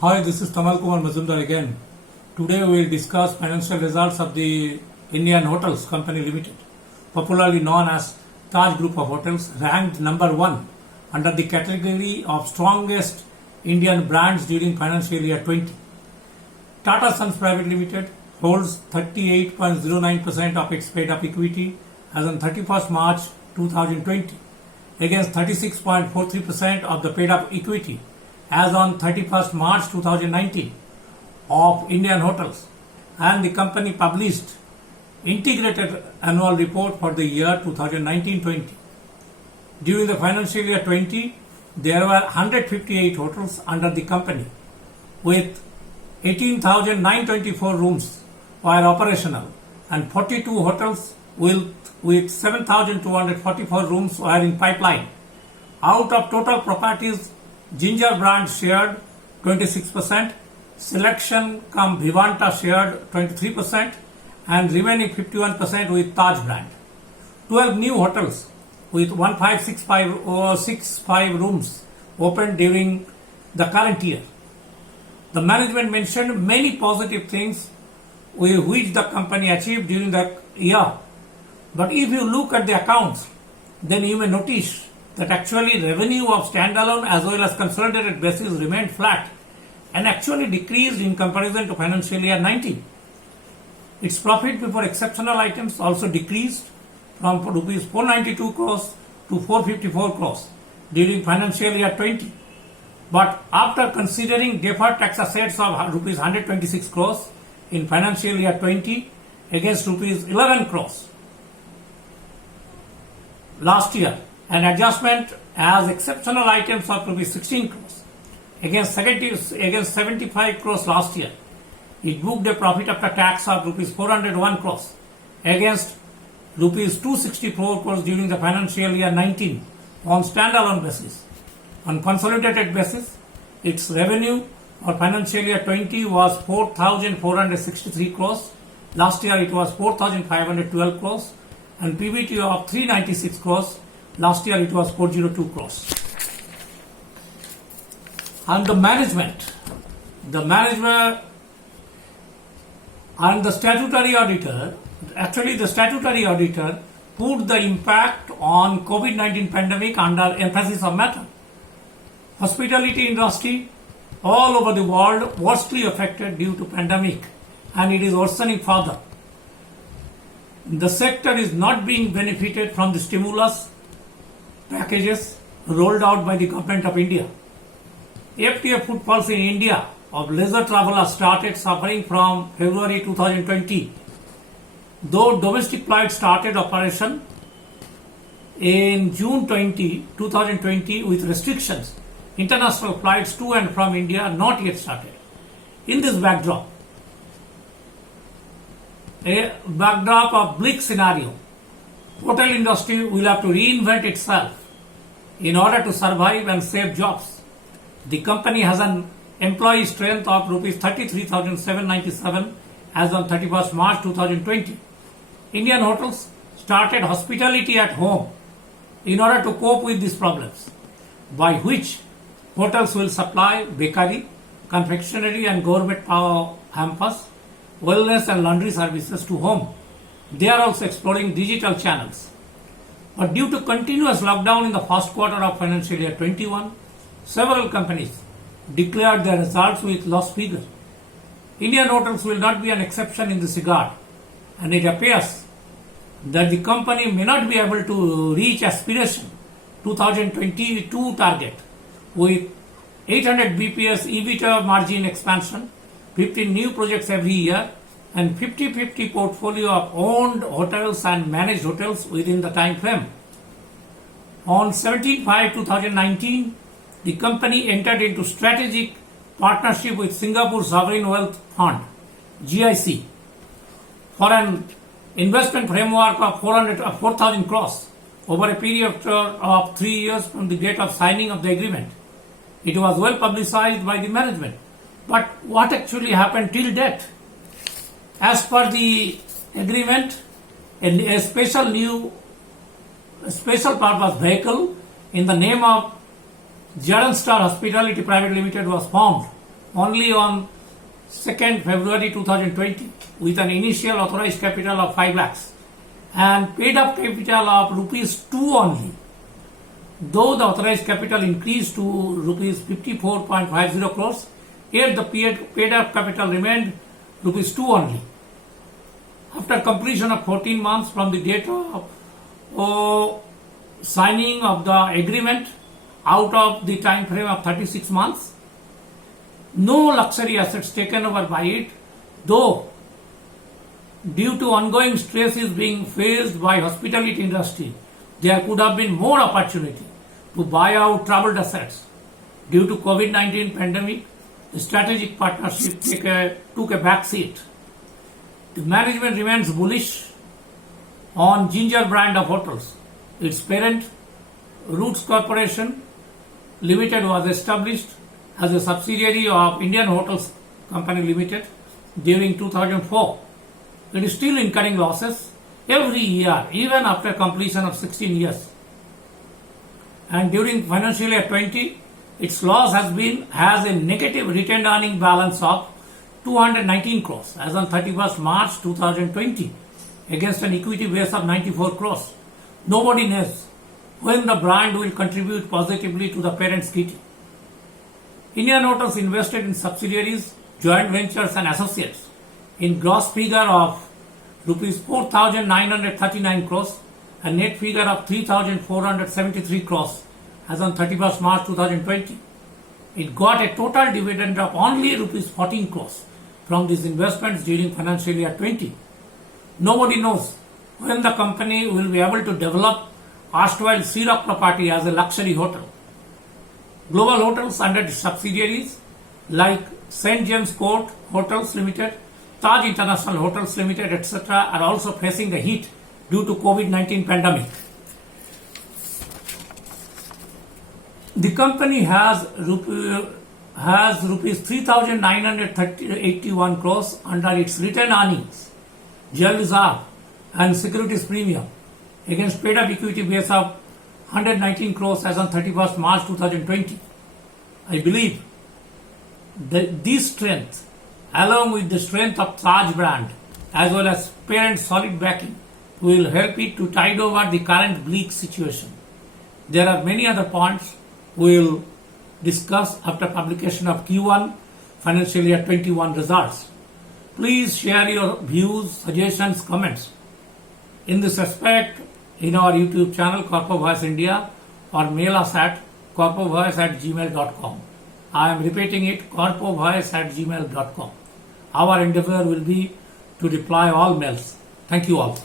Hi, this is Tamal Kumar Mazumdar again. Today we will discuss financial results of the Indian Hotels Company Limited, popularly known as Taj Group of Hotels, ranked number 1 under the category of strongest Indian brands during financial year 20. Tata Sons Private Limited holds 38.09% of its paid-up equity as on 31st March 2020 against 36.43% of the paid-up equity as on 31st March 2019 of Indian Hotels, and the company published integrated annual report for the year 2019-20. During the financial year 20, there were 158 hotels under the company with 18,924 rooms were operational and 42 hotels with 7,244 rooms were in pipeline. Out of total properties, Ginger brand shared 26%, Selection cum Vivanta shared 23%, and remaining 51% with Taj brand. 12 new hotels with 1565 rooms opened during the current year. The management mentioned many positive things which the company achieved during the year. But if you look at the accounts, then you may notice that actually revenue of standalone as well as consolidated basis remained flat and actually decreased in comparison to financial year 19. Its profit before exceptional items also decreased from rupees 492 crores to 454 crores during financial year 20. But after considering deferred tax assets of rupees 126 crores in financial year 20 against rupees 11 crores last year, an adjustment as exceptional items of rupees 16 crores against 75 crores last year, it booked a profit after tax of rupees 401 crores against rupees 264 crores during the financial year 19 on standalone basis. On consolidated basis, its revenue for financial year 20 was 4,463 crores. Last year it was 4,512 crores and PBT of 396 crores. Last year it was 402 crores. And the management and the statutory auditor, actually the statutory auditor put the impact on COVID-19 pandemic under emphasis of matter. Hospitality industry all over the world worstly affected due to pandemic, and it is worsening further. The sector is not being benefited from the stimulus packages rolled out by the government of India. FTA footfalls in India of leisure travelers started suffering from February 2020. Though domestic flights started operation in June 2020 with restrictions, international flights to and from India not yet started. In this backdrop, of bleak scenario, hotel industry will have to reinvent itself in order to survive and save jobs. The company has an employee strength of rupees 33,797 as on 31st March 2020. Indian hotels started hospitality at home in order to cope with these problems, by which hotels will supply bakery, confectionery and gourmet hampers, wellness and laundry services to home. They are also exploring digital channels. But due to continuous lockdown in the first quarter of financial year 21, several companies declared their results with loss figures. Indian Hotels will not be an exception in this regard, and it appears that the company may not be able to reach aspiration 2022 target with 800 BPS EBITDA margin expansion, 15 new projects every year, and 50-50 portfolio of owned hotels and managed hotels within the time frame. On 17/5/2019, the company entered into strategic partnership with Singapore Sovereign Wealth Fund (GIC) for an investment framework of 4,000 crores over a period of 3 years from the date of signing of the agreement. It was well publicized by the management. But what actually happened till date? As per the agreement, a special purpose vehicle in the name of Jaran Star Hospitality Private Limited was formed only on 2nd February 2020 with an initial authorized capital of 5 lakhs and paid up capital of rupees 2 only. Though the authorized capital increased to rupees 54.50 crores, yet the paid up capital remained rupees 2 only. After completion of 14 months from the date of signing of the agreement out of the time frame of 36 months, no luxury assets taken over by it, though due to ongoing stresses being faced by hospitality industry, there could have been more opportunity to buy out troubled assets. Due to COVID-19 pandemic, the strategic partnership took a back seat. The management remains bullish on Ginger brand of hotels. Its parent, Roots Corporation Limited, was established as a subsidiary of Indian Hotels Company Limited during 2004. It is still incurring losses every year, even after completion of 16 years. And during financial year 20, its loss has a negative retained earning balance of 219 crores as on 31st March 2020 against an equity base of 94 crores. Nobody knows when the brand will contribute positively to the parent's kitty. Indian Hotels invested in subsidiaries, joint ventures and associates in gross figure of rupees 4,939 crores and net figure of 3,473 crores as on 31st March 2020. It got a total dividend of only rupees 14 crores from these investments during financial year 20. Nobody knows when the company will be able to develop erstwhile Sea Rock property as a luxury hotel. Global hotels under its subsidiaries like St. James Court Hotels Limited, Taj International Hotels Limited, etc. are also facing the heat due to COVID-19 pandemic. The company has rupees 3,981 crores under its retained earnings, GL reserve and securities premium against paid up equity base of 119 crores as on 31st March 2020. I believe that this strength, along with the strength of Taj brand as well as parent solid backing, will help it to tide over the current bleak situation. There are many other points we will discuss after publication of Q1 financial year 21 results. Please share your views, suggestions, comments in this respect in our YouTube channel Corpo Voice India or mail us at corpovoice@gmail.com. I am repeating it, corpovoice@gmail.com. Our endeavor will be to reply all mails. Thank you all.